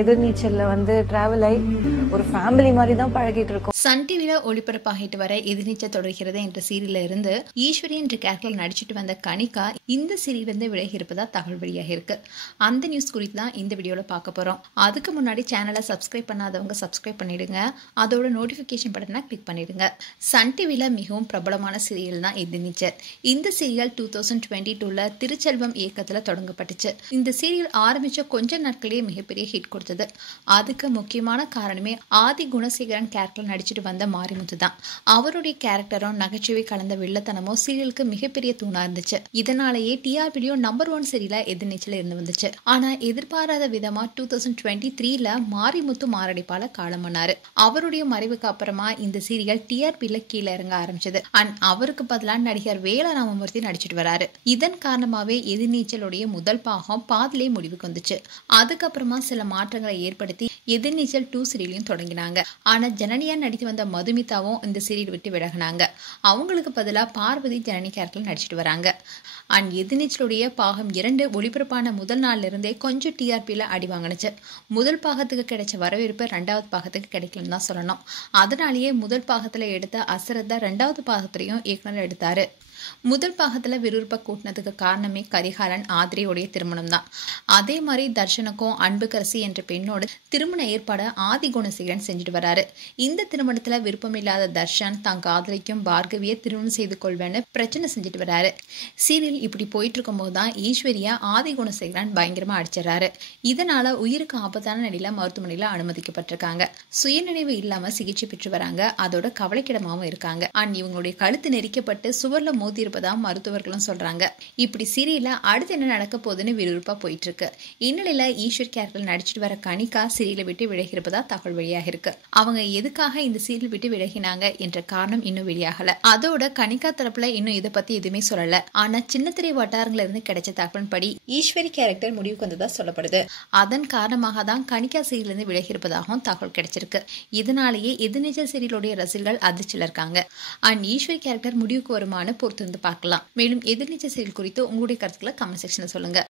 எதிர்நீச்சல்ல வந்து டிராவல் ஆகி ஒரு ஃபேமிலி மாதிரி தான் பழகிட்டு இருக்கோம். சன் டிவில ஒளிபரப்பாகிட்டு வர எதிர்நீச்சல் தொடர்கிறது என்ற சீரியல்ல இருந்து ஈஸ்வரி என்ற கேரக்டர் நடிச்சிட்டு வந்த கனிகா இந்த சீரியல் இருந்து விலகி இருப்பதா தகவல் வெளியாக இருக்கு. அந்த நியூஸ் குறித்து தான் இந்த வீடியோல பார்க்க போறோம். அதுக்கு முன்னாடி சேனலை சப்ஸ்கிரைப் பண்ணாதவங்க சப்ஸ்கிரைப் பண்ணிடுங்க. அதோட நோட்டிபிகேஷன் பட்டனை கிளிக் பண்ணிடுங்க. சன் டிவில மிகவும் பிரபலமான சீரியல் தான் எதிர்நீச்சல். இந்த சீரியல் 2022ல திருச்செல்வம் இயக்கத்துல தொடங்கப்பட்டுச்சு. இந்த சீரியல் ஆரம்பிச்ச கொஞ்ச நாட்களே மிகப்பெரிய ஹிட் கொடுத்தது. அதுக்கு முக்கியமான காரணமே ஆதி குணசேகரன் கேரக்டர் நடிச்சிட்டு வந்த மாரிமுத்து தான். அவருடைய கேரக்டரும் நகைச்சுவை கலந்த வில்லத்தனமும் சீரியலுக்கு மிகப்பெரிய தூணா இருந்துச்சு. இதனாலேயே டிஆர்பிலையும் நம்பர் 1 சீரியலா எதிர்நீச்சல் இருந்து வந்துச்சு. ஆனா எதிர்பாராத விதமா 2023ல மாரிமுத்து மாரடைப்பால காலமானாரு. அவருடைய மறைவுக்கு அப்புறமா இந்த சீரியல் டிஆர்பில கீழே இறங்க ஆரம்பிச்சது. அண்ட் அவருக்கு பதிலாக நடிகர் வேல ராமமூர்த்தி நடிச்சிட்டு வராரு. இதன் காரணமாவே எதிர்நீச்சலுடைய முதல் பாகம் பாதிலே முடிவுக்கு வந்துச்சு. அதுக்கப்புறமா சில மாற்றங்களை ஏற்படுத்தி எதிர்நீச்சல் 2 சீரியலையும் தொடங்கினாங்க. ஆனா ஜனனியா நடித்து வந்த மதுமிதாவும் இந்த சீரியல் விட்டு விலகினாங்க. அவங்களுக்கு பதிலாக பார்வதி ஜனனி கேரக்டர் நடிச்சிட்டு வராங்க. அண்ட் எதிர்நீச்சலுடைய பாகம் 2 ஒளிபரப்பான முதல் நாள்ல இருந்தே கொஞ்சம் டிஆர்பியில அடி வாங்கினுச்சு. முதல் பாகத்துக்கு கிடைச்ச வரவேற்பு 2வது பாகத்துக்கு கிடைக்கலன்னு தான் சொல்லணும். அதனாலேயே முதல் பாகத்துல எடுத்த அசரத்தை 2வது பாகத்திலையும் இயக்குனர் எடுத்தாரு. முதல் பாகத்துல விறுவிறுப்ப கூட்டினதுக்கு காரணமே கரிகாலன் ஆதிரையுடைய திருமணம் தான். அதே மாதிரி தர்ஷனுக்கும் அன்புக்கரசி என்ற பெண்ணோட திருமண ஏற்பாடு ஆதி குணசேகரன் செஞ்சுட்டு வராரு. இந்த திருமணத்துல விருப்பமில்லாத தர்ஷன் தான் காதலிக்கும் பார்கவியை திருமணம் செய்து கொள்வேன்னு பிரச்சனை செஞ்சுட்டு வராரு. சீரியல் இப்படி போயிட்டு இருக்கும் போதுதான் ஈஸ்வரியா ஆதி குணசேகரன் பயங்கரமா அடிச்சிடறாரு. இதனால உயிருக்கு ஆபத்தான நிலையில மருத்துவமனையில அனுமதிக்கப்பட்டிருக்காங்க. சுயநினைவு இல்லாம சிகிச்சை பெற்று வராங்க. அதோட கவலைக்கிடமாவும் இருக்காங்க. அண்ட் இவங்களுடைய கழுத்து நெரிக்கப்பட்டு சுவர்ல மோதி இருப்பதா மருத்துவர்களும் சொல்றாங்க. இப்படி சீரியல்ல அடுத்து என்ன நடக்க போகுதுன்னு விறுவிறுப்பா போயிட்டு இருக்கு. இந்நிலையில ஈஸ்வர் கேரக்டர் நடிச்சிட்டு வர கனிகா சீரியலை விட்டு விலகி இருப்பதா தகவல் வெளியாக இருக்கு. அவங்க எதுக்காக இந்த சீரியல் விட்டு விலகினாங்க என்ற காரணம் இன்னும் வெளியாகல. அதோட கனிகா தரப்புல இன்னும் இதை பத்தி எதுவுமே சொல்லல. ஆனா சின்னத்திரை வட்டாரங்கள்ல இருந்து கிடைச்ச தகவல் படி ஈஸ்வரி கேரக்டர் முடிவுக்கு வந்ததா சொல்லப்படுது. அதன் காரணமாக தான் கனிகா சீரியல் இருந்து விலகி இருப்பதாகவும் தகவல் கிடைச்சிருக்கு. இதனாலேயே எதிர்நீச்சல் சீரியலுடைய ரசிகர்கள் அதிர்ச்சியில் இருக்காங்க. அண்ட் ஈஸ்வரி கேரக்டர் முடிவுக்கு வருமானு பொறுத்து பார்க்கலாம். மேலும் எதிர்நீச்சல் சீரியல் குறித்து உங்களுடைய கருத்துக்களை கமெண்ட் செக்ஷன்ல சொல்லுங்க.